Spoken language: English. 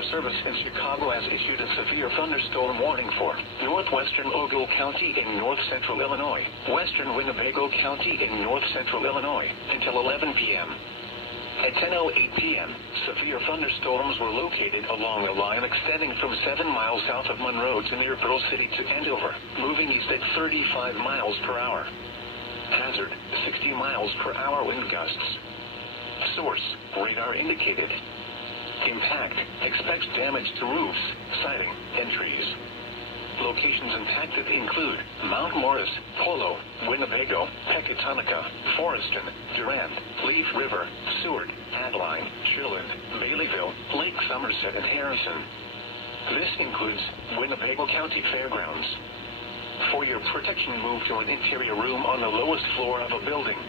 Weather Service in Chicago has issued a severe thunderstorm warning for northwestern Ogle County in north-central Illinois, western Winnebago County in north-central Illinois, until 11 p.m. At 10:08 p.m., severe thunderstorms were located along a line extending from 7 miles south of Monroe to near Pearl City to Andover, moving east at 35 miles per hour. Hazard, 60 miles per hour wind gusts. Source, radar indicated. Impact, expects damage to roofs, siding, and trees. Locations impacted include Mount Morris, Polo, Winnebago, Pecatonica, Forreston, Durand, Leaf River, Seward, Adeline, Chilland, Baileyville, Lake Somerset, and Harrison. This includes Winnebago County Fairgrounds. For your protection, move to an interior room on the lowest floor of a building.